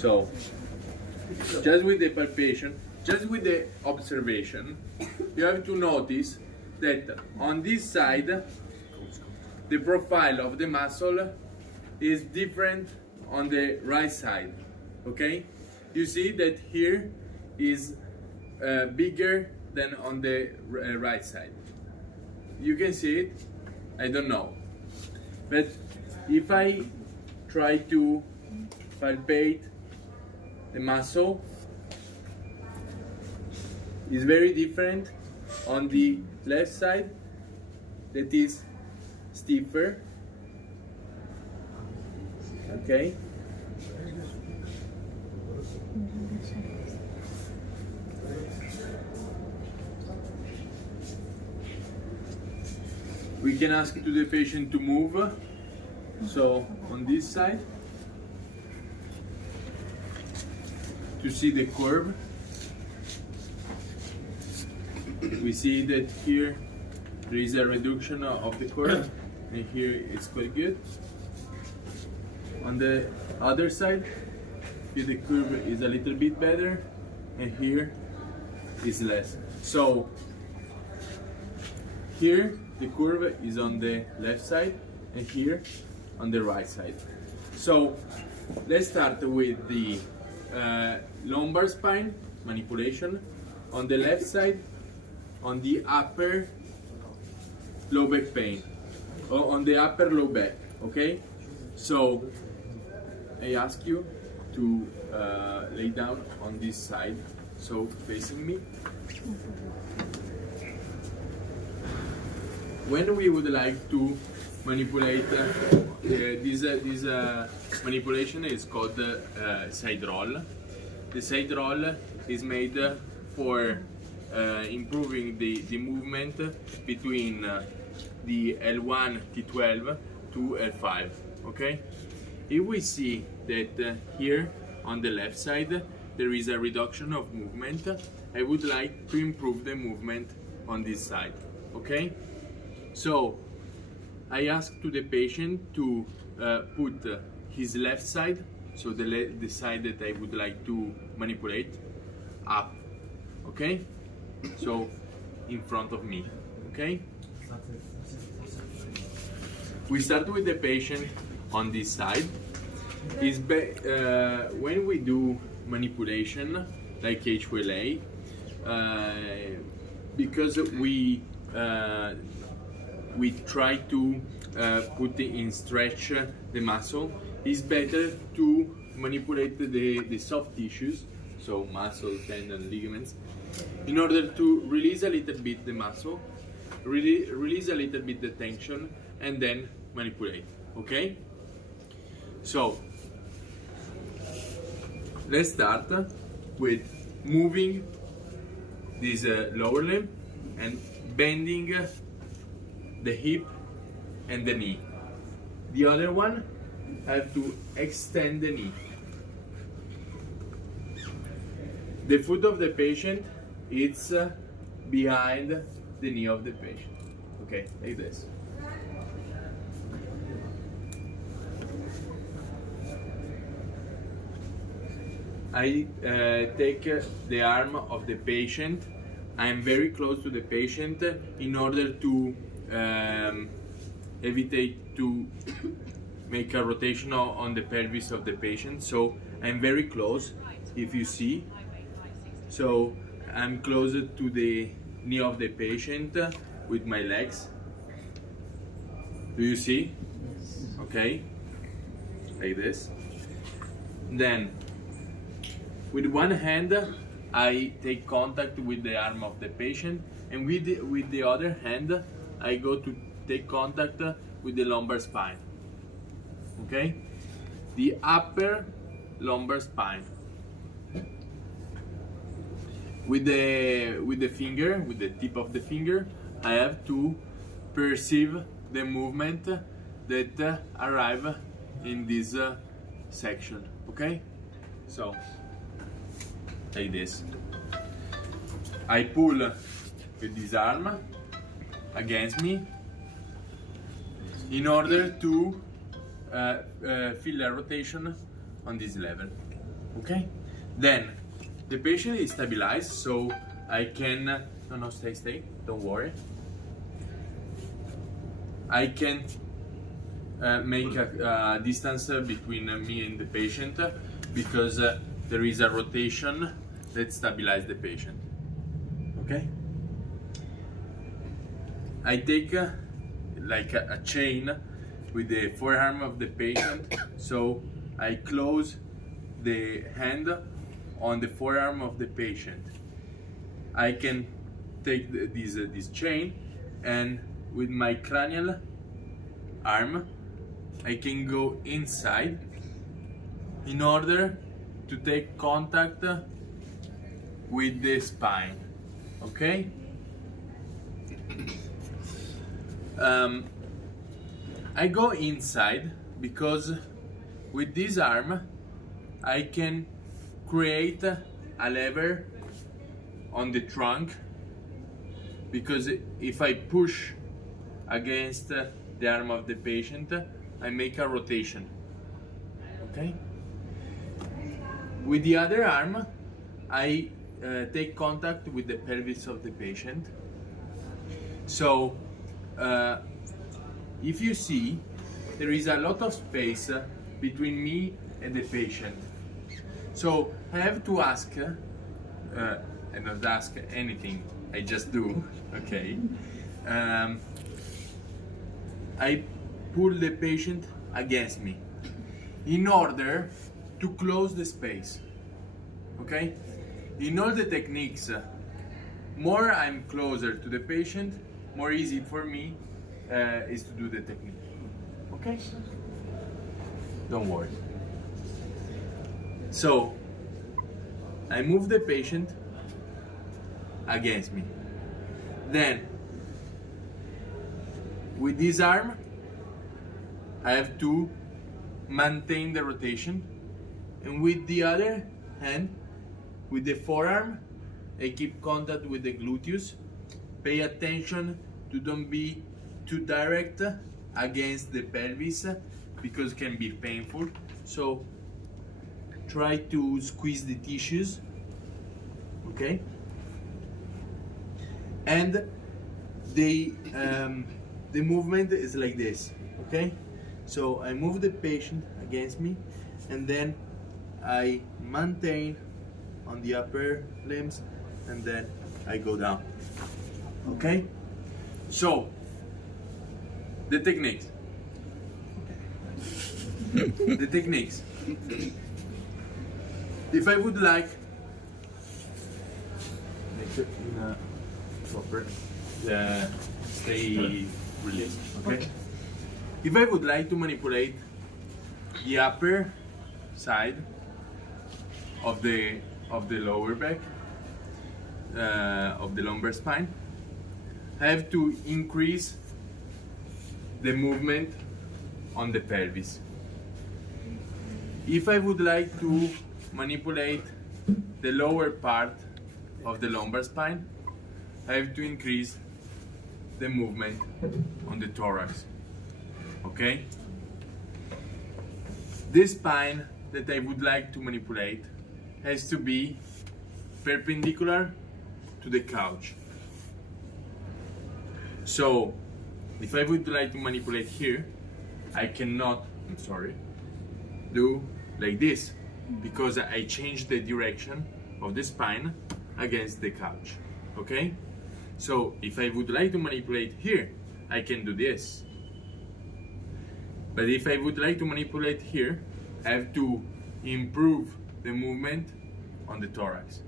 So just with the palpation, just with the observation, you have to notice that on this side the profile of the muscle is different on the right side. Okay, you see that here is bigger than on the right side. You can see it? I don't know, but if I try to palpate the muscle, is very different on the left side, that is stiffer. Okay, we can ask to the patient to move. So on this side, to see the curve, we see that here there is a reduction of the curve, and here it's quite good. On the other side, here the curve is a little bit better, and here is less. So here the curve is on the left side, and here on the right side. So let's start with the lumbar spine manipulation. On the left side, on the upper low back pain, or on the upper low back. Okay, so I ask you to lay down on this side, so facing me. When we would like to manipulate this manipulation is called side roll. The side roll is made for improving the movement between the L1 T12 to L5. Okay, if we see that here on the left side there is a reduction of movement, I would like to improve the movement on this side. Okay, so I ask to the patient to put his left side, so the side that I would like to manipulate, up. Okay, so in front of me. Okay, we start with the patient on this side. When we do manipulation like HLA, because we try to put in stretch the muscle, it's better to manipulate the soft tissues, so muscle, tendon, ligaments, in order to release a little bit the muscle, release a little bit the tension, and then manipulate. Okay, so let's start with moving this lower limb and bending the hip and the knee. The other one, I have to extend the knee. The foot of the patient is behind the knee of the patient. Okay, like this. I take the arm of the patient. I am very close to the patient in order to evitate to make a rotation on the pelvis of the patient. So I'm very close, if you see. So I'm closer to the knee of the patient with my legs. Do you see? Okay, like this. Then with one hand I take contact with the arm of the patient, and with the other hand I go to take contact with the lumbar spine. Okay, the upper lumbar spine. With the finger, with the tip of the finger, I have to perceive the movement that arrive in this section. Okay, so like this. I pull with this arm against me in order to feel a rotation on this level. Okay, then the patient is stabilized, so I can no, stay, don't worry. I can make a distance between me and the patient because there is a rotation that stabilizes the patient. Okay, I take like a chain with the forearm of the patient, so I close the hand on the forearm of the patient. I can take this chain, and with my cranial arm I can go inside in order to take contact with the spine. Okay, I go inside because with this arm I can create a lever on the trunk, because if I push against the arm of the patient, I make a rotation. Okay, with the other arm I take contact with the pelvis of the patient. So if you see, there is a lot of space between me and the patient. So I have to ask, I don't ask anything, I just do, okay? I pull the patient against me in order to close the space, okay? In all the techniques, more I'm closer to the patient, more easy for me is to do the technique, okay? Don't worry. So I move the patient against me. Then with this arm I have to maintain the rotation, and with the other hand, with the forearm, I keep contact with the gluteus. Pay attention to don't be too direct against the pelvis because it can be painful. So try to squeeze the tissues, okay? And the movement is like this, okay? So I move the patient against me, and then I maintain on the upper limbs, and then I go down, okay? So the techniques. The techniques. If I would like, make it in a proper, stay released, okay? If I would like to manipulate the upper side of the lower back, of the lumbar spine, I have to increase the movement on the pelvis. If I would like to manipulate the lower part of the lumbar spine, I have to increase the movement on the thorax. Okay? This spine that I would like to manipulate has to be perpendicular to the couch. So, if I would like to manipulate here, I cannot, do like this, because I change the direction of the spine against the couch, okay? So if I would like to manipulate here, I can do this. But if I would like to manipulate here, I have to improve the movement on the thorax,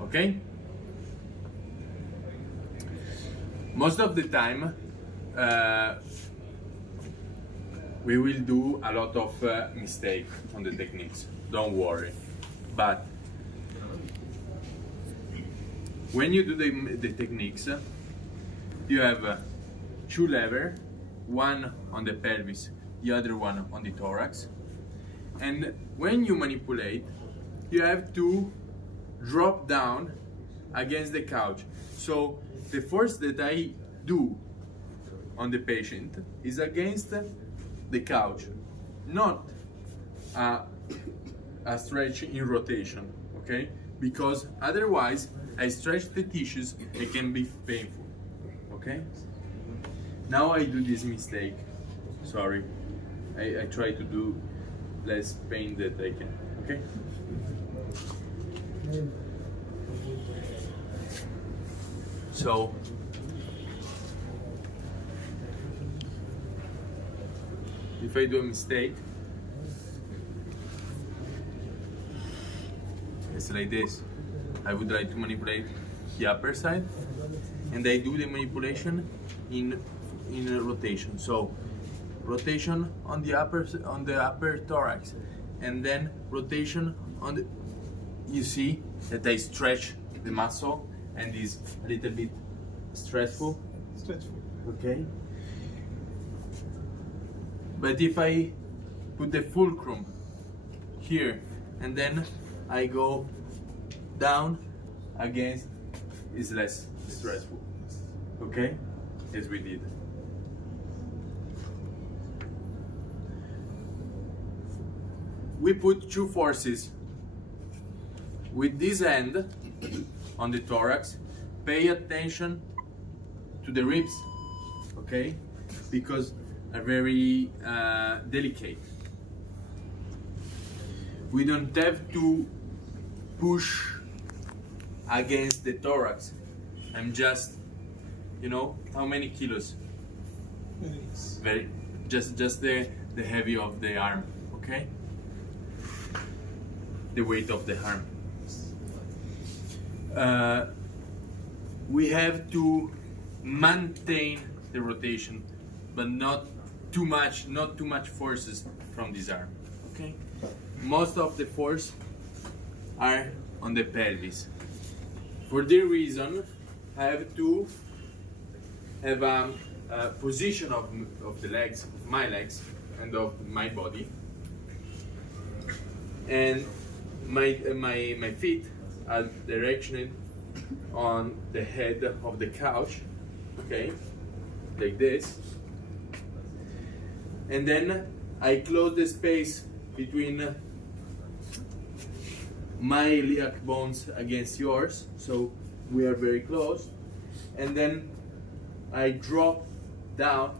okay? Most of the time, we will do a lot of mistakes on the techniques, don't worry. But when you do the techniques, you have two levers, one on the pelvis, the other one on the thorax. And when you manipulate, you have to drop down against the couch. So the force that I do on the patient is against the couch, not a stretch in rotation, okay? Because otherwise I stretch the tissues, it can be painful, okay? Now I do this mistake, sorry. I try to do less pain that I can, okay? So, if I do a mistake, it's like this. I would like to manipulate the upper side, and I do the manipulation in a rotation. So, rotation on the upper thorax, and then rotation on the. You see that I stretch the muscle, and is a little bit stressful. Okay. But if I put the fulcrum here and then I go down against, is less stressful. Okay? As we did. We put two forces. With this end on the thorax, pay attention to the ribs, okay? Because are very delicate. We don't have to push against the thorax. I'm just, you know, how many kilos? Very, just the heavy of the arm, okay? The weight of the arm. We have to maintain the rotation, but not too much forces from this arm. Okay, most of the force are on the pelvis. For this reason, I have to have a position of the legs, my legs, and of my body, and my feet are directed on the head of the couch, okay, like this, and then I close the space between my iliac bones against yours, so we are very close, and then I drop down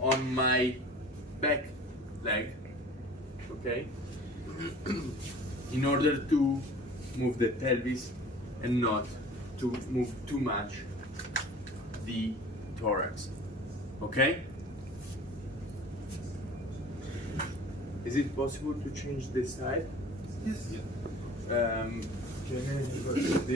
on my back leg, okay, in order to move the pelvis and not to move too much the thorax. Okay? Is it possible to change this side? Yes. Can I do this?